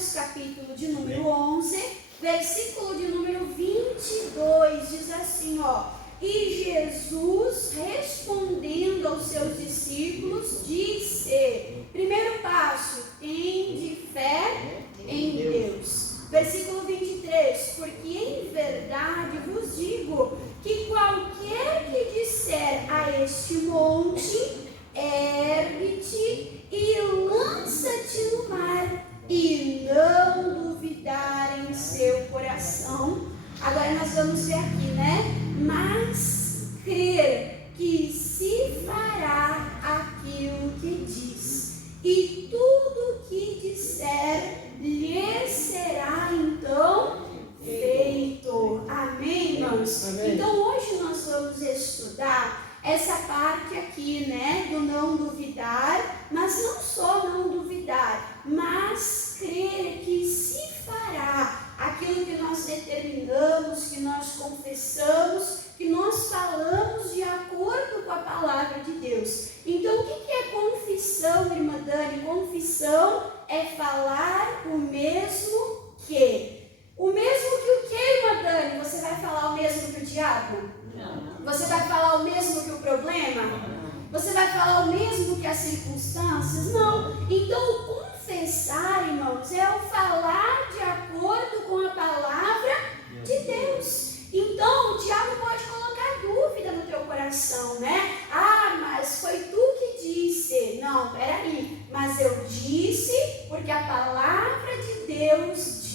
Marcos, capítulo de número 11, versículo de número 22, diz assim, e Jesus, respondendo aos seus discípulos, disse, primeiro passo, tende fé em Deus. Versículo 23, porque em verdade vos digo que qualquer que disser a este monte, ergue-te e lança-te no mar, e não duvidar em seu coração. Agora nós vamos ver aqui, né? Mas crer que se fará aquilo que diz, e tudo que disser lhe será então feito. Amém, irmãos? Amém. Então hoje nós vamos estudar essa parte aqui, né, do não duvidar, mas não só não duvidar, mas crer que se fará aquilo que nós determinamos, que nós confessamos, que nós falamos de acordo com a palavra de Deus. Então, o que é confissão, irmã Dani? Confissão é falar o mesmo que. O mesmo que o que, irmã Dani? Você vai falar o mesmo que o diabo? Você vai falar o mesmo que o problema? Você vai falar o mesmo que as circunstâncias? Não. Então, o confessar, irmãos, é o falar de acordo com a palavra de Deus. Então, o diabo pode colocar dúvida no teu coração, né? Ah, mas foi tu que disse. Não, peraí. Mas eu disse porque a palavra de Deus diz.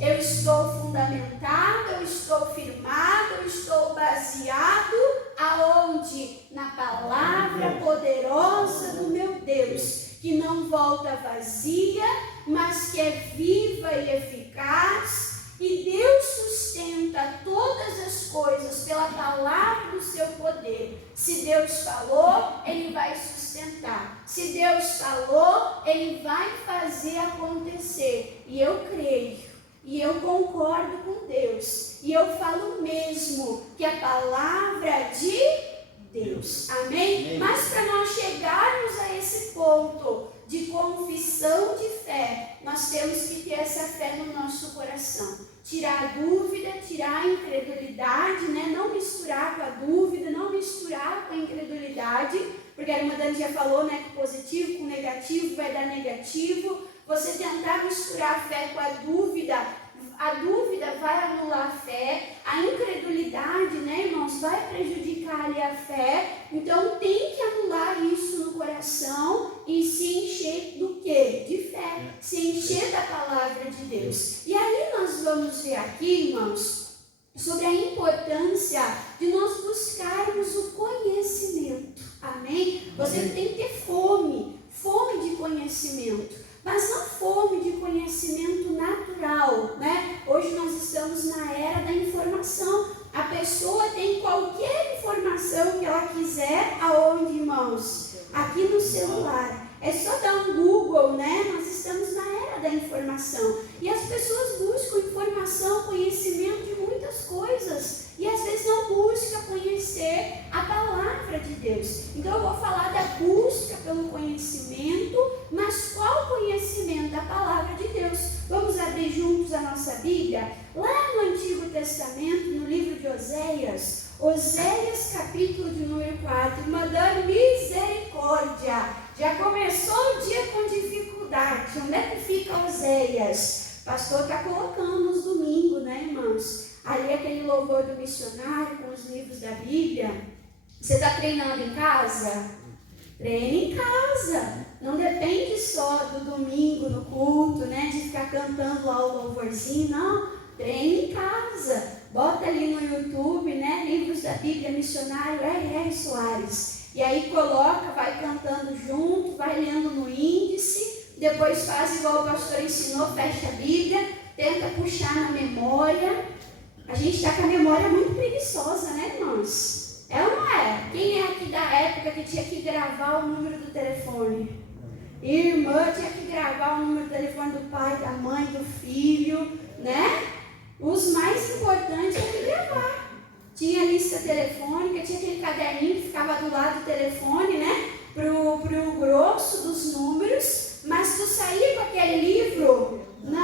Eu estou fundamentado, eu estou firmado, eu estou baseado aonde? Na palavra poderosa do meu Deus, que não volta vazia, mas que é viva e eficaz, e Deus sustenta todas as coisas pela palavra do seu poder. Se Deus falou, Ele vai sustentar. Se Deus falou, Ele vai fazer acontecer. E eu creio. E eu concordo com Deus. E eu falo mesmo que a palavra de Deus. Amém? Amém. Mas para nós chegarmos a esse ponto de confissão de fé, nós temos que ter essa fé no nosso coração. Tirar a dúvida, tirar a incredulidade, né? Não misturar com a dúvida, não misturar com a incredulidade. Porque a irmã Dani já falou, né, que positivo com negativo vai dar negativo. Você tentar misturar a fé com a dúvida vai anular a fé, a incredulidade, né, irmãos, vai prejudicar ali a fé. Então tem que anular isso no coração e se encher do quê? De fé, se encher da palavra de Deus. E aí nós vamos ver aqui, irmãos, sobre a importância de nós buscarmos o conhecimento. Amém? Você tem que ter fome de conhecimento. Mas não fome de conhecimento natural, né? Hoje nós estamos na era da informação. A pessoa tem qualquer informação que ela quiser, aonde, irmãos? Aqui no celular. É só dar um Google, né? Nós estamos na era da informação. E as pessoas buscam informação, conhecimento de muitas coisas. E às vezes não buscam conhecer a palavra de Deus. Então eu vou falar da busca pelo conhecimento, mas qual conhecimento? Da palavra de Deus. Vamos abrir juntos a nossa Bíblia? Lá no Antigo Testamento, no livro de Oséias. Oséias, capítulo de número 4. Mandando misericórdia. Já começou o dia com dificuldade. Onde é que fica Oséias? O pastor está colocando nos domingos, né, irmãos? Ali aquele louvor do missionário com os livros da Bíblia. Você está treinando em casa? Treine em casa. Não depende só do domingo, no culto, né? De ficar cantando lá o louvorzinho. Não, treine em casa. Bota ali no YouTube, né? Livros da Bíblia, missionário R.R. Soares. E aí coloca, vai cantando junto, vai lendo no índice. Depois faz igual o pastor ensinou, fecha a Bíblia. Tenta puxar na memória. A gente está com a memória muito preguiçosa, né, irmãos? É ou não é? Quem é aqui da época que tinha que gravar o número do telefone? Irmã tinha que gravar o número do telefone do pai, da mãe, do filho, né? Os mais importantes tinha que gravar. Tinha lista telefônica, tinha aquele caderninho que ficava do lado do telefone, né? Pro grosso dos números. Mas tu saía com aquele livro? Não.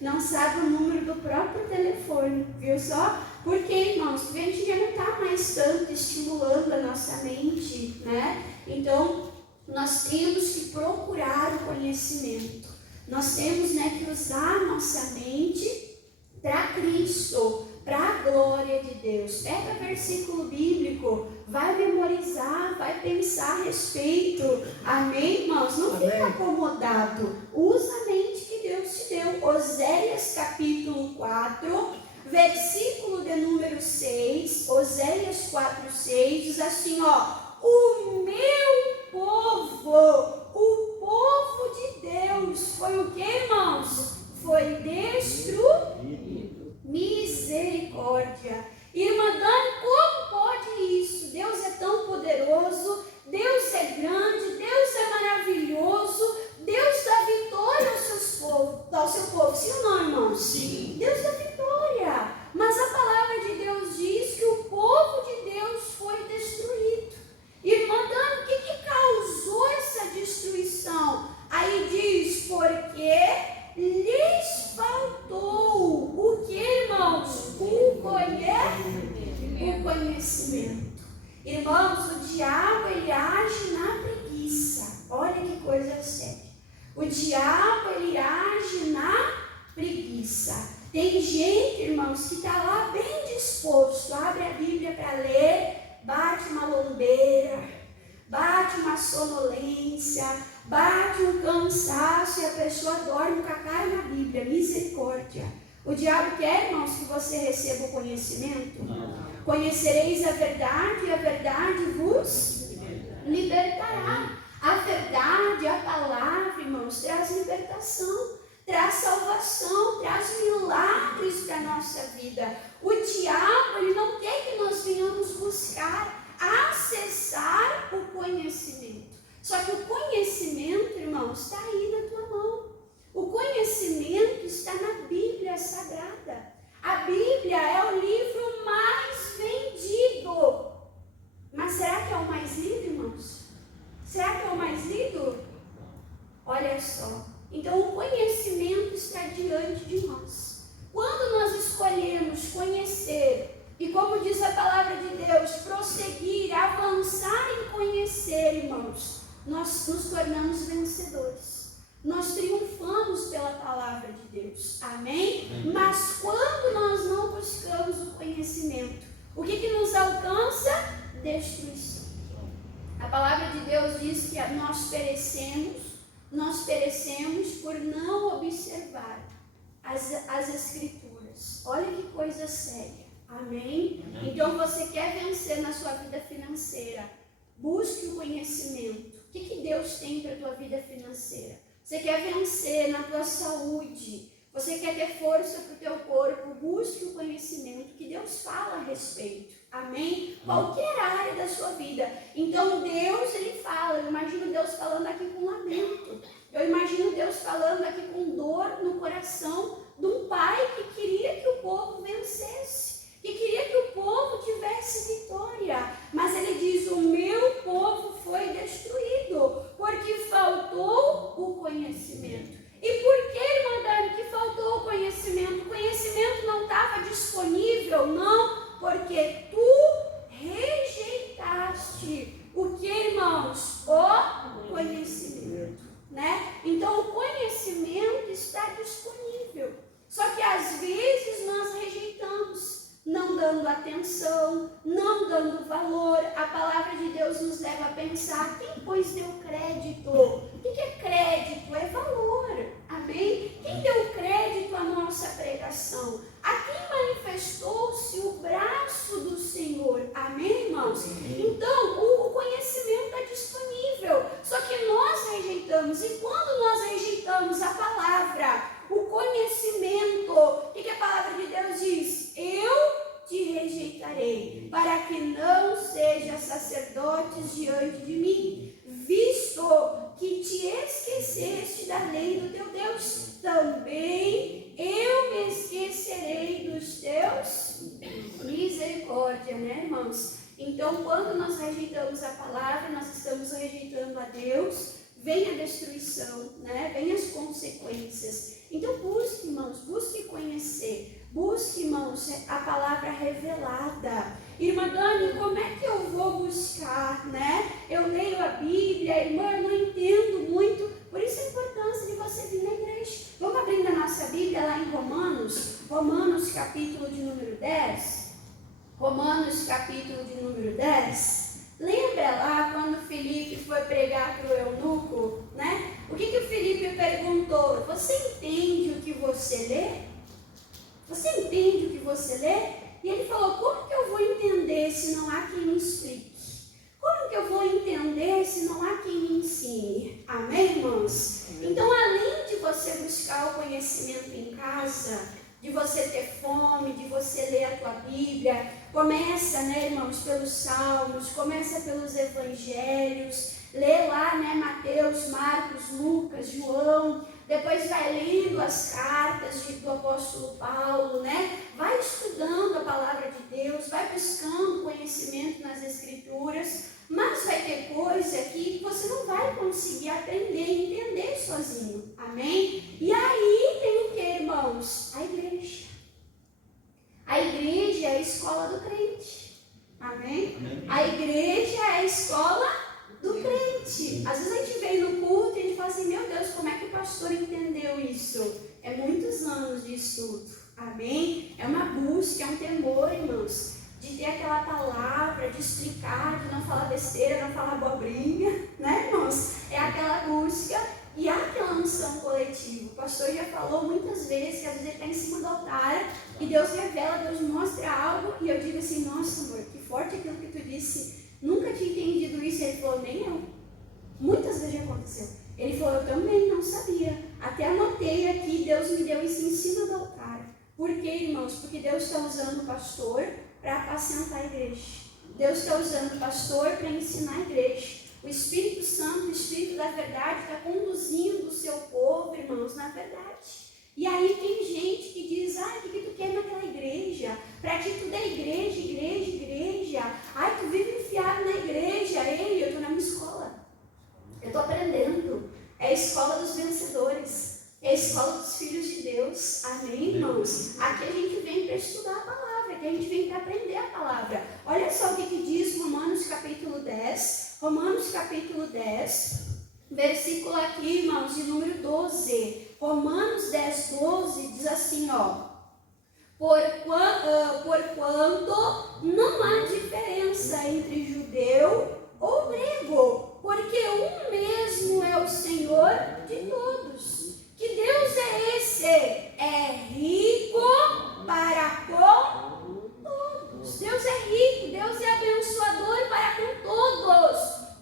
não sabe o número do próprio telefone, viu só? Porque, irmãos, porque a gente já não está mais tanto estimulando a nossa mente, né? Então, nós temos que procurar o conhecimento. Nós temos, né, que usar a nossa mente para Cristo, para a glória de Deus. Pega versículo bíblico, vai memorizar, vai pensar a respeito. Amém, irmãos? Não fica acomodado. Usa a mente que Deus te deu. Oséias capítulo 4, versículo de número 6. Oséias 4, 6 diz assim, ó: o meu povo, o povo de Deus, foi o que, irmãos? Foi destruído. Misericórdia. Irmã Dani, como pode isso? Deus é tão poderoso, Deus é grande, Deus é maravilhoso, Deus dá vitória ao seu povo. Sim ou não, irmãos? Sim. Deus dá vitória. Mas a palavra de Deus diz que o povo de Deus foi destruído. Irmã Dani, o que causou essa destruição? Aí diz, porque lhes faltou o que, irmãos? O conhecimento. Irmãos, o diabo, ele age na preguiça. Olha que coisa séria. O diabo, ele age na preguiça. Tem gente, irmãos, que está lá bem disposto, abre a Bíblia para ler, bate uma lombeira, bate uma sonolência, bate um cansaço e a pessoa dorme com a cara na Bíblia. Misericórdia. O diabo quer, irmãos, que você receba o conhecimento? Não. Conhecereis a verdade e a verdade vos libertará. A verdade, a palavra, irmãos, traz libertação, traz salvação, traz milagres para a nossa vida. O diabo, ele não quer que nós venhamos buscar, acessar o conhecimento. Só que o conhecimento, irmãos, está aí na tua mão. O conhecimento está na Bíblia Sagrada. A Bíblia é o livro mais vendido. Mas será que é o mais lido, irmãos? Será que é o mais lido? Olha só. Então o conhecimento está diante de nós. Quando nós escolhemos conhecer, e como diz a palavra de Deus, prosseguir, avançar em conhecer, irmãos, nós nos tornamos vencedores. Nós triunfamos pela palavra de Deus. Amém? Mas quando nós não buscamos o conhecimento, o que nos alcança? Destruição. A palavra de Deus diz que nós perecemos por não observar as Escrituras. Olha que coisa séria. Amém? Então você quer vencer na sua vida financeira, busque o conhecimento. O que Deus tem para a tua vida financeira? Você quer vencer na tua saúde, você quer ter força para o teu corpo, busque o conhecimento que Deus fala a respeito. Amém? Qualquer área da sua vida. Então Deus, ele fala. Eu imagino Deus falando aqui com lamento. Eu imagino Deus falando aqui com dor no coração de um pai que queria que o povo vencesse, que queria que o povo tivesse vitória. Mas ele diz, o meu povo foi destruído, porque faltou o conhecimento. E por que, irmã Dani, que faltou o conhecimento? O conhecimento não estava disponível? Não, porque tu rejeitaste o que, irmãos? O conhecimento, né? Então o conhecimento está disponível, só que às vezes nós rejeitamos, não dando atenção, não dando valor. A palavra de Deus nos leva a pensar, quem pois deu crédito? O que é crédito? É valor. Amém? Quem deu crédito à nossa pregação? A quem manifestou-se o braço do Senhor? Amém, irmãos? Então, o conhecimento é disponível, só que nós rejeitamos. E quando nós rejeitamos a palavra, o conhecimento, o que a palavra de Deus diz? Eu te rejeitarei, para que não sejas sacerdotes diante de mim, visto que te esqueceste da lei do teu Deus, também eu me esquecerei dos teus. Misericórdia, né, irmãos? Então, quando nós rejeitamos a palavra, nós estamos rejeitando a Deus, vem a destruição, né? Vem as consequências. Então busque, irmãos, revelada. Irmã Dani, como é que eu vou buscar, né? Eu leio a Bíblia, irmã, eu não entendo muito, por isso a importância de você vir na igreja. Vamos abrindo a nossa Bíblia lá em Romanos capítulo de número 10. Romanos capítulo de número 10. Lembra lá quando Felipe foi pregar para o eunuco, né? O que o Felipe perguntou? Você entende o que você lê? Você entende o que você lê? E ele falou, como que eu vou entender se não há quem me explique? Como que eu vou entender se não há quem me ensine? Amém, irmãos? Então, além de você buscar o conhecimento em casa, de você ter fome, de você ler a tua Bíblia, começa, né, irmãos, pelos Salmos, começa pelos Evangelhos, lê lá, né, Mateus, Marcos, Lucas, João, depois vai lendo as cartas do apóstolo Paulo, né? Vai estudando a palavra de Deus, vai buscando conhecimento nas Escrituras, mas vai ter coisa que você não vai conseguir aprender e entender sozinho, amém? E aí tem o que, irmãos? A igreja. A igreja é a escola do crente, amém? A igreja é a escola do crente. Às vezes a gente vem no culto e a gente fala assim, meu Deus, como é que o pastor entendeu isso? É muitos anos de estudo, amém? É uma busca, é um temor, irmãos, de ter aquela palavra, de explicar, de não falar besteira, não falar abobrinha, né, irmãos? É aquela busca e aquela unção coletiva. O pastor já falou muitas vezes que às vezes ele está em cima do altar e Deus revela, Deus mostra algo e eu digo assim, nossa, amor, que forte aquilo que tu disse. Nunca tinha entendido isso. Ele falou, nem eu. Muitas vezes já aconteceu. Ele falou, eu também não sabia. Até anotei aqui, Deus me deu isso em cima do altar. Por quê, irmãos? Porque Deus está usando o pastor para apacentar a igreja. Deus está usando o pastor para ensinar a igreja. O Espírito Santo, o Espírito da verdade, está conduzindo o seu povo, irmãos, na verdade. E aí tem gente que diz, o que tu quer naquela igreja? Para ti tudo é igreja, igreja, igreja. Ai, tu vive enfiado na igreja. Ei, eu estou na minha escola. Eu estou aprendendo. É a escola dos vencedores. É a escola dos filhos de Deus. Amém, irmãos? Aqui a gente vem para estudar a palavra. Aqui a gente vem para aprender a palavra. Olha só o que diz Romanos capítulo 10. Romanos capítulo 10. Versículo aqui, irmãos, de número 12. Romanos 10, 12 diz assim, ó. Porquanto não há diferença entre judeu ou grego, porque um mesmo é o Senhor de todos. Que Deus é esse? É rico para com todos. Deus é rico, Deus é abençoador para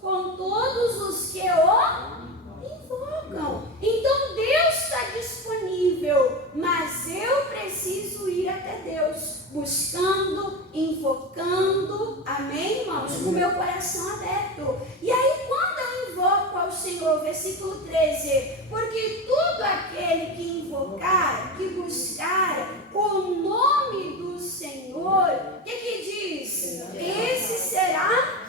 com todos os que o invocam. Então Deus está disponível, mas eu preciso ir até Deus, buscando, invocando, amém, irmãos? Com o meu coração aberto. E aí, quando eu invoco ao Senhor, versículo 13, porque todo aquele que invocar, que buscar o nome do Senhor, o que diz? Esse será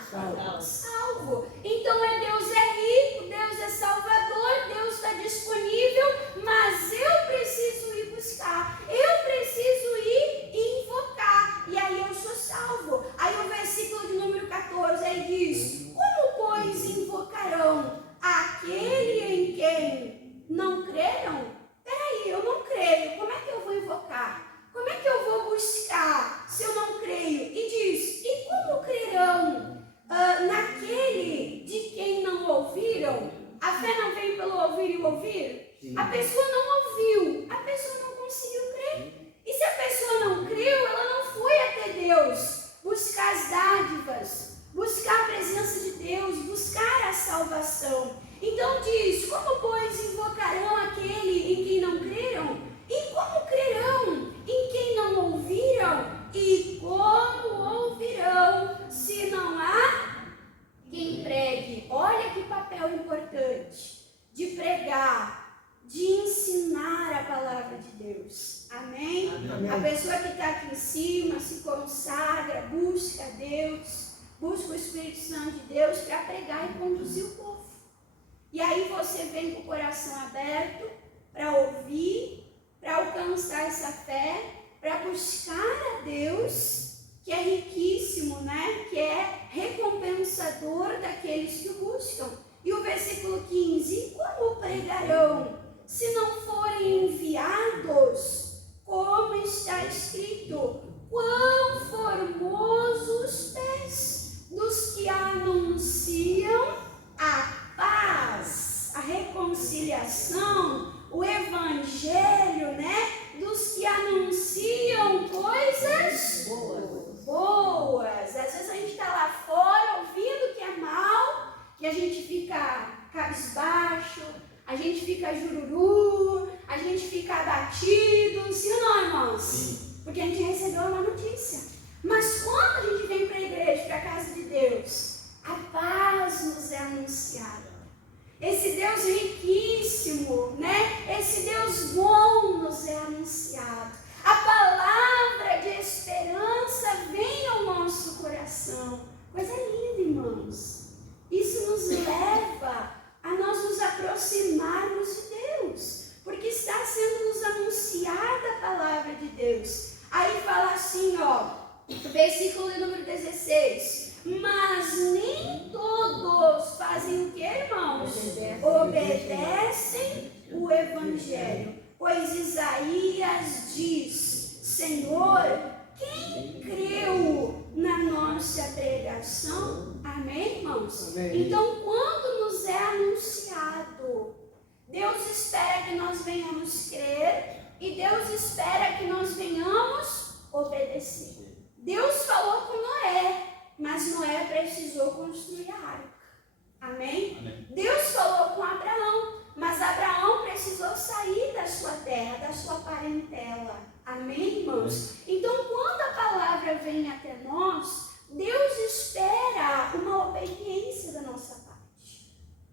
salvo. Então Deus é rico, Deus é salvador, Deus está disponível, mas eu preciso ir buscar, eu preciso ir e invocar, e aí eu sou salvo. Aí o versículo de número 14, aí diz, como pois invocarão aquele em quem não creram? Peraí, eu não creio, como é que eu vou invocar? Como é que eu vou buscar se eu não creio? E diz, e como crerão naquele de quem não ouviram? A fé não vem pelo ouvir e ouvir? Sim. A pessoa não ouviu, a pessoa não conseguiu crer. E se a pessoa não creu, ela não foi até Deus buscar as dádivas, buscar a presença de Deus, buscar a salvação. Então diz, como pois invocarão aquele em quem não creram? E como crerão em quem não ouviram? E como ouvirão se não há quem pregue? Olha que papel importante de pregar, de ensinar a palavra de Deus. Amém? Amém. A pessoa que está aqui em cima se consagra, busca Deus, busca o Espírito Santo de Deus para pregar e conduzir o povo. E aí você vem com o coração aberto para ouvir, para alcançar essa fé, para para buscar a Deus, que é riquíssimo, né? Que é recompensador daqueles que o buscam. E o versículo 15, como pregarão se não forem enviados? Como está escrito, quão formosos os pés dos que anunciam a paz, a reconciliação, o evangelho, né? Dos que anunciam coisas boas. Às vezes a gente está lá fora ouvindo que é mal e a gente fica cabisbaixo, a gente fica jururu, a gente fica abatido, sim ou não, irmãos? Sim. Porque a gente recebeu uma notícia. Mas quando a gente vem para a igreja, para a casa de Deus, a paz nos é anunciada. Esse Deus riquíssimo, né? Esse Deus bom nos é anunciado. A palavra de esperança vem ao nosso coração. Coisa linda, irmãos. Isso nos leva a nós nos aproximarmos de Deus, porque está sendo nos anunciada a palavra de Deus. Aí fala assim, ó, versículo número 16. Mas nem todos fazem o que, irmãos? Obedecem o evangelho. Pois Isaías diz, Senhor, quem creu na nossa pregação? Amém, irmãos? Amém. Então, quando nos é anunciado, Deus espera que nós venhamos crer e Deus espera que nós venhamos obedecer. Deus falou com Noé, mas Noé precisou construir a arca. Amém? Amém? Deus falou com Abraão, mas Abraão precisou sair da sua terra, da sua parentela. Amém, irmãos? Então, quando a palavra vem até nós, Deus espera uma obediência da nossa parte.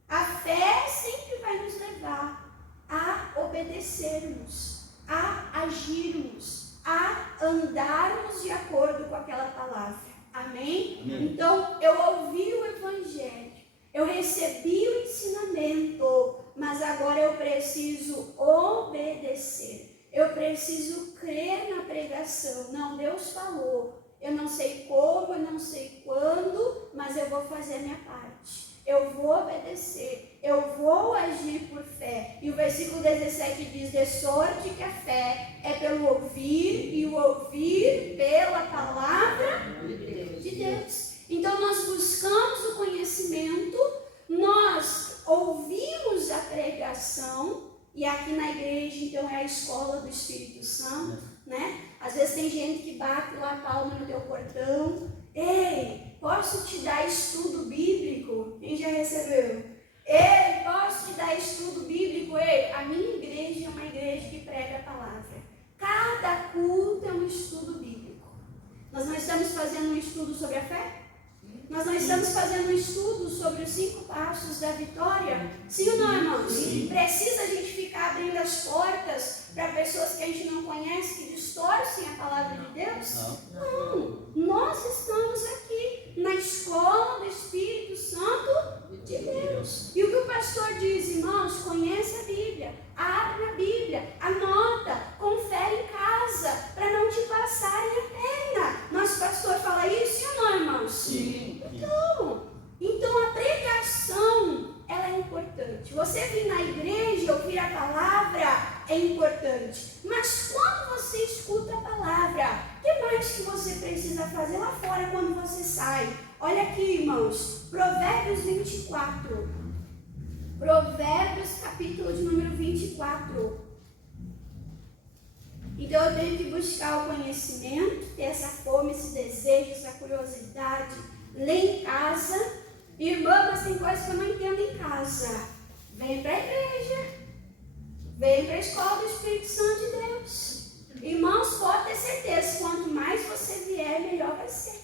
A fé sempre vai nos levar a obedecermos, a agirmos, a andarmos de acordo com aquela palavra. Amém? Amém? Então, eu ouvi o evangelho, eu recebi o ensinamento, mas agora eu preciso obedecer. Eu preciso crer na pregação. Não, Deus falou. Eu não sei como, eu não sei quando, mas eu vou fazer a minha parte. Eu vou obedecer, eu vou agir por fé. E o versículo 17 diz, de sorte que a fé é pelo ouvir, e o ouvir pela palavra de Deus. Então nós buscamos o conhecimento, nós ouvimos a pregação, e aqui na igreja então é a escola do Espírito Santo, né? Às vezes tem gente que bate lá a palma no teu portão. Ei, posso te dar estudo bíblico? Quem já recebeu? Ei, posso te dar estudo bíblico? Ei, a minha igreja é uma igreja que prega a palavra. Cada culto é um estudo bíblico. Nós não estamos fazendo um estudo sobre a fé? Nós não estamos fazendo um estudo sobre os 5 passos da vitória? Sim ou não, irmãos? Sim. Precisa a gente ficar abrindo as portas para pessoas que a gente não conhece, que distorcem a palavra de Deus? Não. Nós estamos aqui na escola do Espírito Santo de Deus. E o que o pastor diz, irmãos, conheça a Bíblia, abre a Bíblia, anota, confere em casa, para não te passarem a perna. Nosso pastor fala isso, sim ou não, irmãos? Sim. Então a pregação, ela é importante. Você vir na igreja, ouvir a palavra, é importante. Mas quando você escuta a palavra, o que mais que você precisa fazer lá fora quando você sai? Olha aqui, irmãos, Provérbios 24. Provérbios, capítulo de número 24. Então eu tenho que buscar o conhecimento, ter essa fome, esse desejo, essa curiosidade, ler em casa. Irmã, mas tem coisas que eu não entendo em casa. Vem para a igreja, vem para a escola do Espírito Santo de Deus. Irmãos, pode ter certeza, quanto mais você vier, melhor vai ser.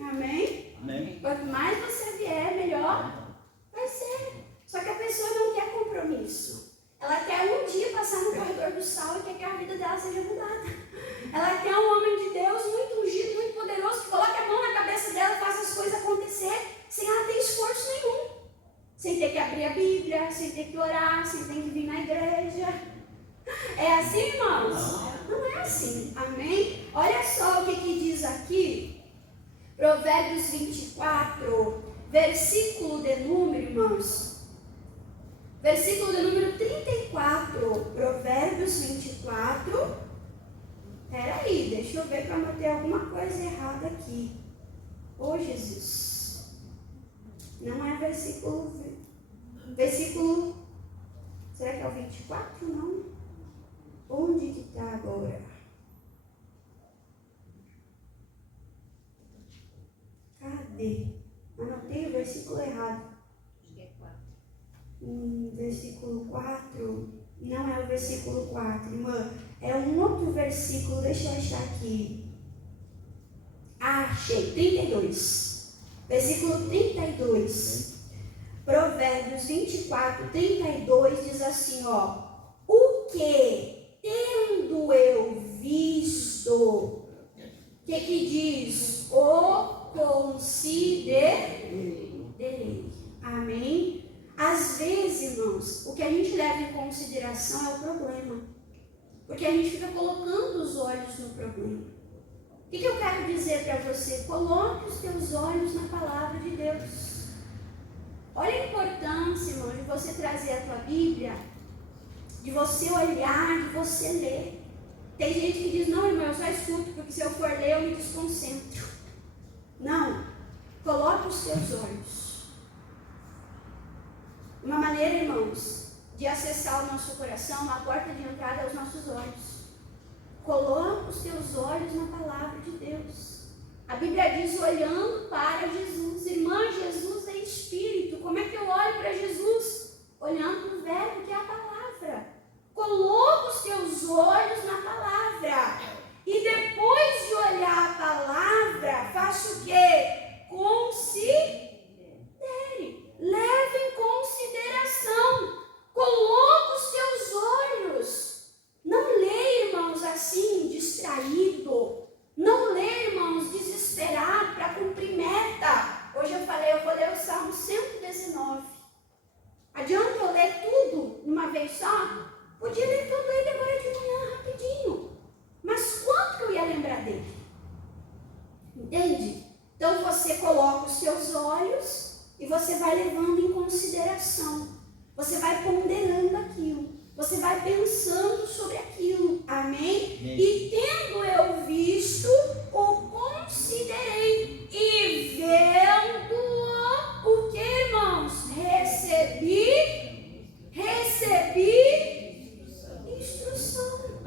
Amém? Amém. Quanto mais você vier, melhor vai ser. Só que a pessoa não quer compromisso. Ela quer um dia passar no corredor do sal e quer que a vida dela seja mudada. Ela quer um homem de Deus muito ungido, muito poderoso, que coloque a mão na cabeça dela e faça as coisas acontecer sem ela ter esforço nenhum. Sem ter que abrir a Bíblia, sem ter que orar, sem ter que vir na igreja. É assim, irmãos? Não é assim. Amém? Olha só o que diz aqui. Provérbios 24, versículo de número, irmãos. Versículo de número 34. Provérbios 24. Peraí, deixa eu ver para não ter alguma coisa errada aqui. Ô Jesus. Não é versículo. Será que é o 24? Não. Onde que está agora? Cadê? Anotei o versículo errado. Acho que é 4. Versículo 4. Não é o versículo 4, irmã. É um outro versículo. Deixa eu achar aqui. Achei. 32. Versículo 32. Provérbios 24, 32 diz assim, ó. O que tendo eu visto, o que diz? O considerei. Amém? Às vezes, irmãos, o que a gente leva em consideração é o problema. Porque a gente fica colocando os olhos no problema. O que eu quero dizer para você? Coloque os teus olhos na palavra de Deus. Olha a importância, irmão, de você trazer a tua Bíblia, de você olhar, de você ler. Tem gente que diz, não, irmão, eu só escuto, porque se eu for ler eu me desconcentro. Não. Coloque os teus olhos. Uma maneira, irmãos, de acessar o nosso coração, a porta de entrada é os nossos olhos. Coloque os teus olhos na palavra de Deus. A Bíblia diz olhando para Jesus. Irmã, Jesus é Espírito. Como é que eu olho para Jesus? Olhando o verbo que é a palavra. Coloque os teus olhos na palavra. E depois de olhar a palavra, faça o quê? Considere. Leve em consideração. Coloque os teus olhos. Não lê, irmãos, assim, distraído. Não lê, irmãos, desesperado para cumprir meta. Hoje eu falei, eu vou ler o Salmo 119. Adianta eu ler tudo uma vez só? Podia ler todo ele agora de manhã, rapidinho. Mas quanto que eu ia lembrar dele? Entende? Então você coloca os seus olhos e você vai levando em consideração. Você vai ponderando aquilo. Você vai pensando sobre aquilo. Amém? E tendo eu visto, o considerei. E vendo-o, o que, irmãos? Recebi instrução.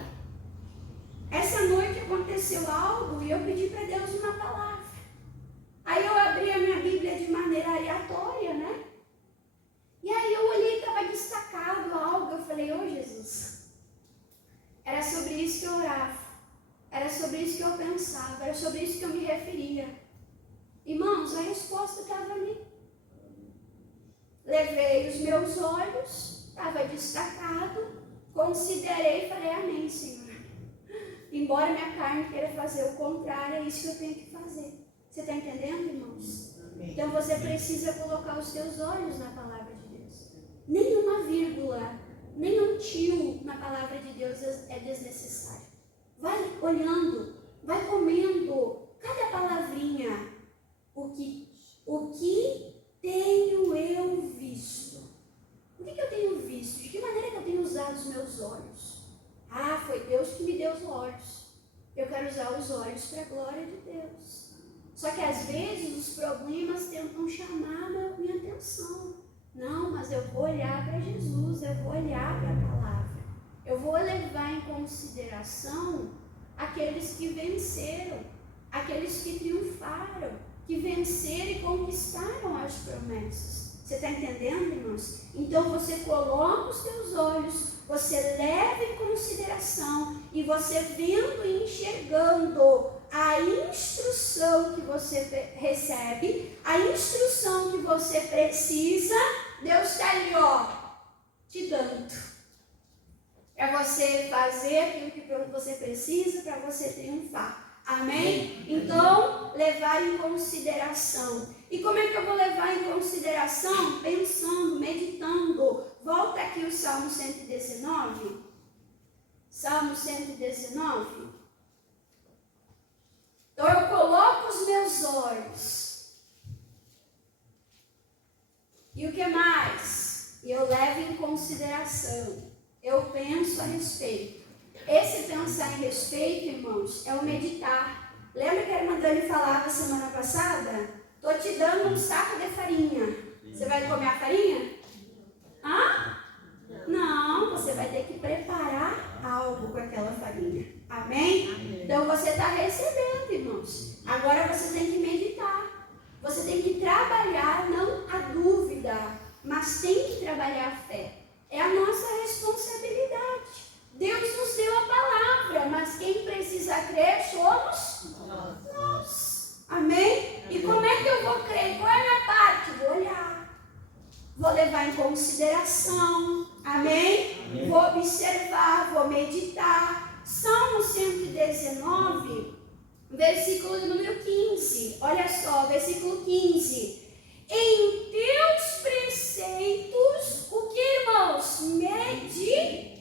Essa noite aconteceu algo e eu pedi para Deus uma palavra. Aí eu abri a minha Bíblia de maneira aleatória, né? E aí eu olhei e estava destacado algo. Eu falei, ô Jesus, era sobre isso que eu orava. Era sobre isso que eu pensava. Era sobre isso que eu me referia. Irmãos, a resposta estava ali. Levei os meus olhos, estava destacado, considerei e falei, amém, Senhor. Embora minha carne queira fazer o contrário, é isso que eu tenho que fazer. Você está entendendo, irmãos? Então você precisa colocar os teus olhos na palavra de Deus. Nenhuma vírgula, nenhum tio na palavra de Deus é desnecessário. Vai olhando, vai comendo cada palavrinha. O que tenho eu visto? O que eu tenho visto? De que maneira que eu tenho usado os meus olhos? Ah, foi Deus que me deu os olhos. Eu quero usar os olhos para a glória de Deus. Só que às vezes os problemas tentam chamar a minha atenção. Não, mas eu vou olhar para Jesus, eu vou olhar para a palavra. Eu vou levar em consideração aqueles que venceram, aqueles que triunfaram, que venceram e conquistaram as promessas. Você está entendendo, irmãos? Então você coloca os teus olhos, você leva em consideração e você vendo e enxergando a instrução que você recebe, a instrução que você precisa, Deus está ali, ó, te dando. Para você fazer aquilo que você precisa, para você triunfar. Amém? Então, levar em consideração. E como é que eu vou levar em consideração? Pensando, meditando. Volta aqui o Salmo 119. Salmo 119. Então eu coloco os meus olhos. E o que mais? Eu levo em consideração. Eu penso a respeito. Esse pensar em respeito, irmãos, é o meditar. Lembra que a irmã Dani falava semana passada? Estou te dando um saco de farinha. Você vai comer a farinha? Hã? Não, você vai ter que preparar algo com aquela farinha. Amém? Então você está recebendo, irmãos. Agora você tem que meditar. Você tem que trabalhar, não a dúvida, mas tem que trabalhar a fé. É a nossa responsabilidade. Deus nos deu a palavra, mas quem precisa crer somos nós. Amém? E como é que eu vou crer? Qual é a minha parte? Vou olhar. Vou levar em consideração. Amém? Vou observar, vou meditar. Salmo 119, versículo número 15. Olha só, versículo 15. Em teus preceitos, o que, irmãos? Meditarei.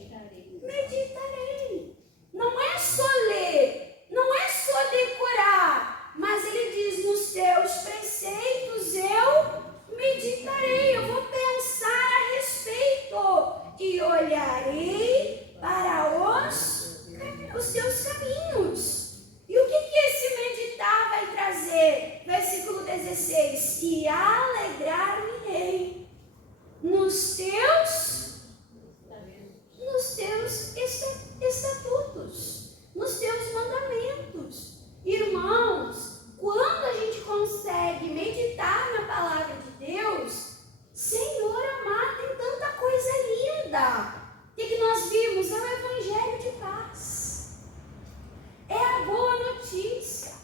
Não é só ler, não é só decorar, mas ele diz: nos teus preceitos eu meditarei, eu vou pensar a respeito e olharei para os teus caminhos. E o que esse meditar vai trazer? Versículo 16: e alegrar-me-ei nos teus estatutos, nos teus mandamentos. Irmãos, quando a gente consegue meditar na palavra de Deus, Senhor amado, tem tanta coisa linda. O que nós vimos? É o evangelho de paz. É a boa notícia.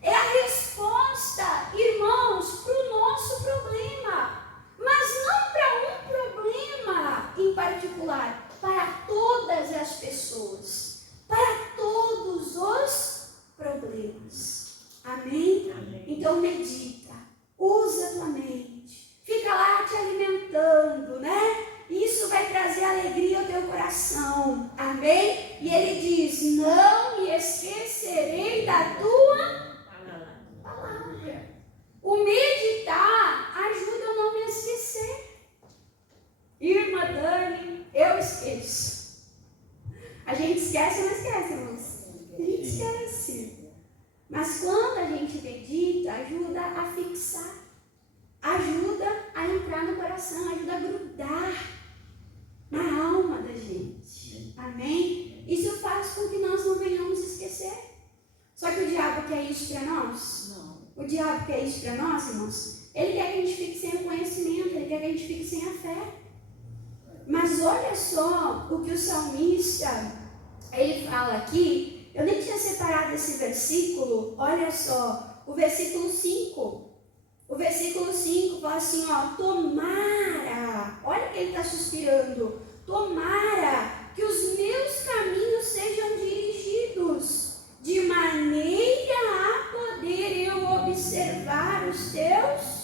É a resposta, irmãos, para o nosso problema. Mas não para um problema em particular, para todas as pessoas, para todos os problemas. Amém? Então medita, usa a tua mente, fica lá te alimentando, né? Isso vai trazer alegria ao teu coração. Amém? E ele diz: não me esquecerei da tua palavra. O meditar ajuda a não me esquecer. Irmã Dani, eu esqueço. A gente esquece ou não esquece, irmãos? A gente esquece. Mas quando a gente medita, ajuda a fixar. Ajuda a entrar no coração, ajuda a grudar na alma da gente. Amém? Isso faz com que nós não venhamos esquecer. Só que o diabo quer isso para nós? Não. O diabo quer isso para nós, irmãos? Ele quer que a gente fique sem o conhecimento, ele quer que a gente fique sem a fé. Mas olha só o que o salmista, ele fala aqui. Eu nem tinha separado esse versículo. Olha só, o versículo 5. O versículo 5 fala assim, ó: tomara, olha que ele está suspirando, tomara que os meus caminhos sejam dirigidos, de maneira a poder eu observar os teus.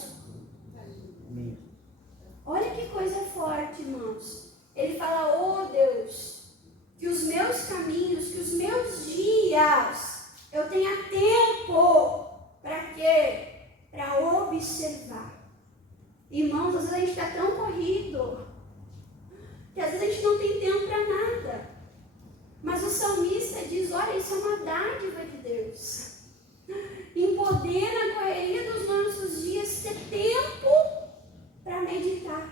Olha que coisa forte, irmãos. Ele fala: oh Deus, que os meus caminhos, que os meus dias, eu tenha tempo para quê? Para observar. Irmãos, às vezes a gente está tão corrido que às vezes a gente não tem tempo para nada. Mas o salmista diz: olha, isso é uma dádiva de Deus. Em poder, na correria dos nossos dias, ter tempo para meditar,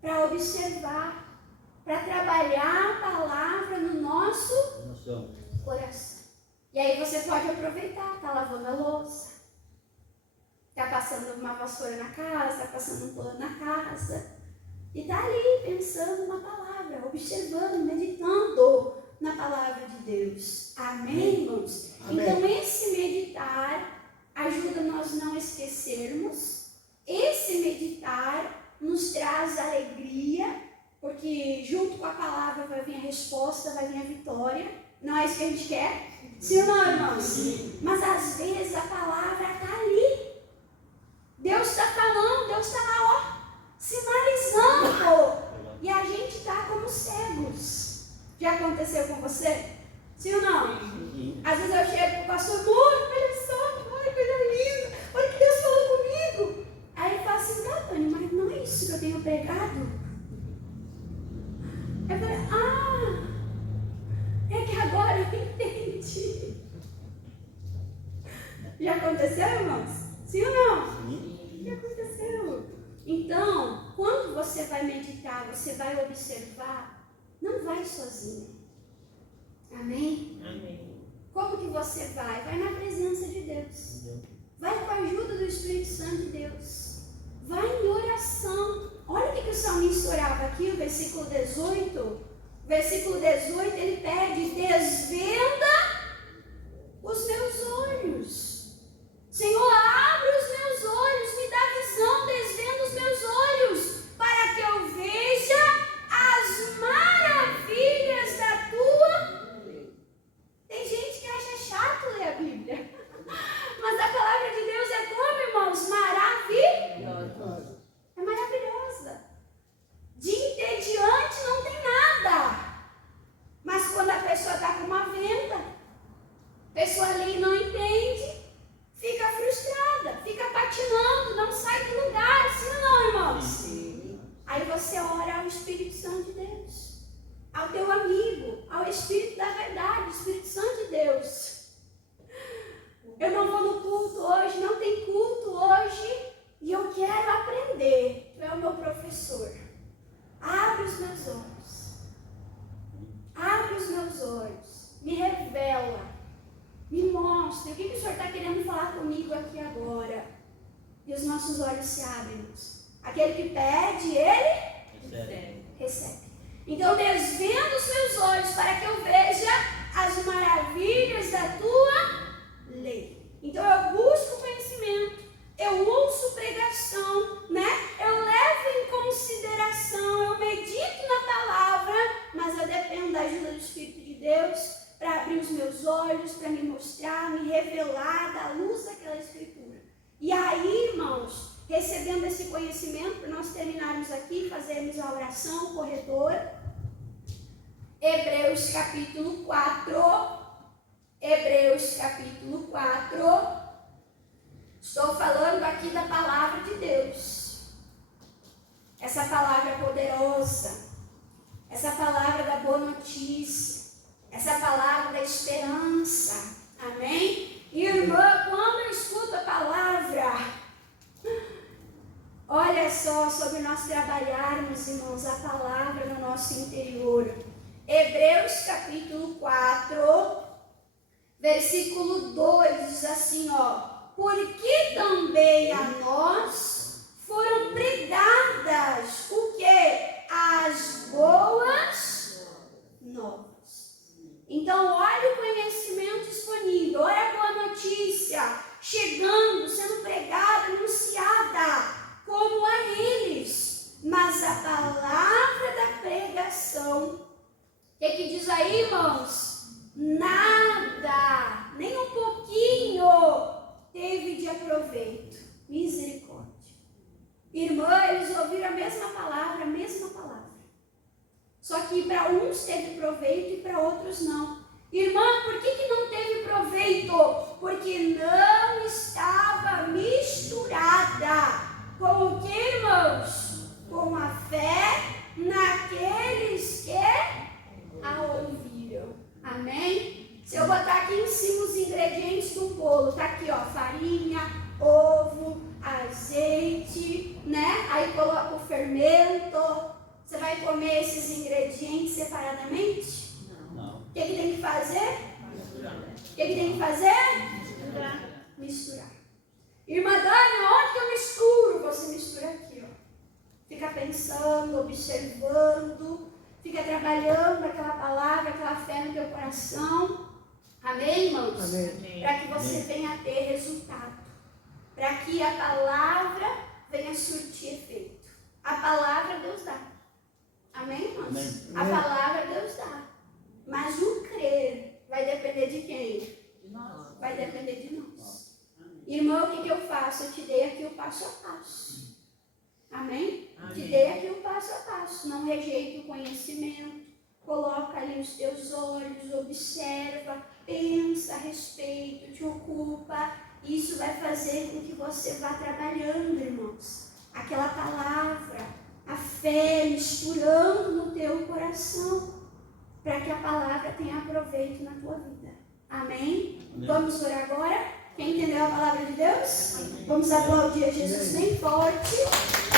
para observar, para trabalhar a palavra no nosso coração. E aí você pode aproveitar, está lavando a louça, está passando uma vassoura na casa, está passando um pano na casa, e está ali pensando na palavra, observando, meditando na palavra de Deus. Amém, irmãos? Amém. Então esse meditar ajuda nós não esquecermos. Esse meditar nos traz alegria, porque junto com a palavra vai vir a resposta, vai vir a vitória. Não é isso que a gente quer? Sim ou não, irmãos? Sim. Mas às vezes a palavra está ali. Deus está falando, Deus está lá, ó, sinalizando. E a gente está como cegos. Já aconteceu com você? Sim ou não? Sim. Às vezes eu chego pro pastor, olha só, olha que coisa linda, olha que Deus falou comigo. Aí ele fala assim, tá, Tânia, mas não é isso que eu tenho pregado? Eu falei, é que agora eu entendi. Já aconteceu, irmãos? Sim ou não? Sim. Já aconteceu. Então, quando você vai meditar, você vai observar, não vai sozinho. Amém? Amém. Como que você vai? Vai na presença de Deus. Vai com a ajuda do Espírito Santo de Deus. Vai em oração. Olha o que o salmista orava aqui, o versículo 18. Versículo 18, ele pede, desvenda os meus olhos. Senhor, abre os meus olhos, me dá visão, desvenda os meus olhos, para que eu veja as maravilhas da tua. Tem gente que acha chato ler a Bíblia, mas a palavra de Deus é como, irmãos? Maravilhosa. É maravilhosa. De entediante não tem nada. Mas quando a pessoa está com uma venda, a pessoa ali não entende, fica frustrada, fica patinando, não sai do lugar, assim ou não, irmãos? Sim. Aí você ora ao Espírito Santo de Deus, ao teu amigo, ao Espírito da verdade, Espírito Santo de Deus. Eu não vou no culto hoje, não tem culto hoje, e eu quero aprender. Tu é o meu professor. Abre os meus olhos. Abre os meus olhos. Me revela. Me mostra. O que o Senhor está querendo falar comigo aqui agora? E os nossos olhos se abrem. Aquele que pede, ele recebe. Então, desvenda os meus olhos para que eu veja as maravilhas da tua lei. Então, eu busco conhecimento. Eu ouço pregação, né? Eu levo em consideração, eu medito na palavra, mas eu dependo da ajuda do Espírito de Deus para abrir os meus olhos, para me mostrar, me revelar da luz daquela Escritura. E aí, irmãos, recebendo esse conhecimento, para nós terminarmos aqui, fazermos a oração corretora, Hebreus capítulo 4, Hebreus capítulo 4, estou falando aqui da palavra de Deus. Essa palavra poderosa, essa palavra da boa notícia, essa palavra da esperança. Amém? Irmã, quando eu escuto a palavra, olha só sobre nós trabalharmos, irmãos, a palavra no nosso interior. Hebreus capítulo 4, versículo 2 diz assim, porque também a nós foram pregadas o quê? As boas novas. Então, olha o conhecimento disponível, olha a boa notícia chegando, sendo pregada, anunciada, como a eles. Mas a palavra da pregação, o que diz aí, irmãos? Nada, nem um pouquinho teve de aproveito. Misericórdia. Irmã, eles ouviram a mesma palavra, Só que para uns teve proveito e para outros não. Irmã, por que não teve proveito? Porque não estava misturada com o que, irmãos? Com a fé naqueles que a ouviram. Amém? Se eu botar aqui em cima os ingredientes do bolo, tá aqui, farinha, ovo, azeite, né? Aí coloca o fermento. Você vai comer esses ingredientes separadamente? Não. O que tem que fazer? Misturar. O que tem que fazer? Misturar. Irmã Dani, onde que eu misturo? Você mistura aqui, Fica pensando, observando, fica trabalhando aquela palavra, aquela fé no teu coração. Amém, irmãos? Amém. Para que você venha a ter resultado. Para que a palavra venha a surtir efeito. A palavra Deus dá. Amém, irmãos? Amém. A palavra Deus dá. Mas o crer vai depender de quem? De nós. Vai depender de nós. Irmão, o que eu faço? Eu te dei aqui o passo a passo. Amém? Amém. Te dei aqui o passo a passo. Não rejeite o conhecimento. Coloca ali os teus olhos, observa, pensa a respeito, te ocupa. Isso vai fazer com que você vá trabalhando, irmãos. Aquela palavra, a fé misturando no teu coração, para que a palavra tenha proveito na tua vida. Amém? Amém. Vamos orar agora? Quem entendeu a palavra de Deus? Amém. Vamos aplaudir a Jesus bem forte.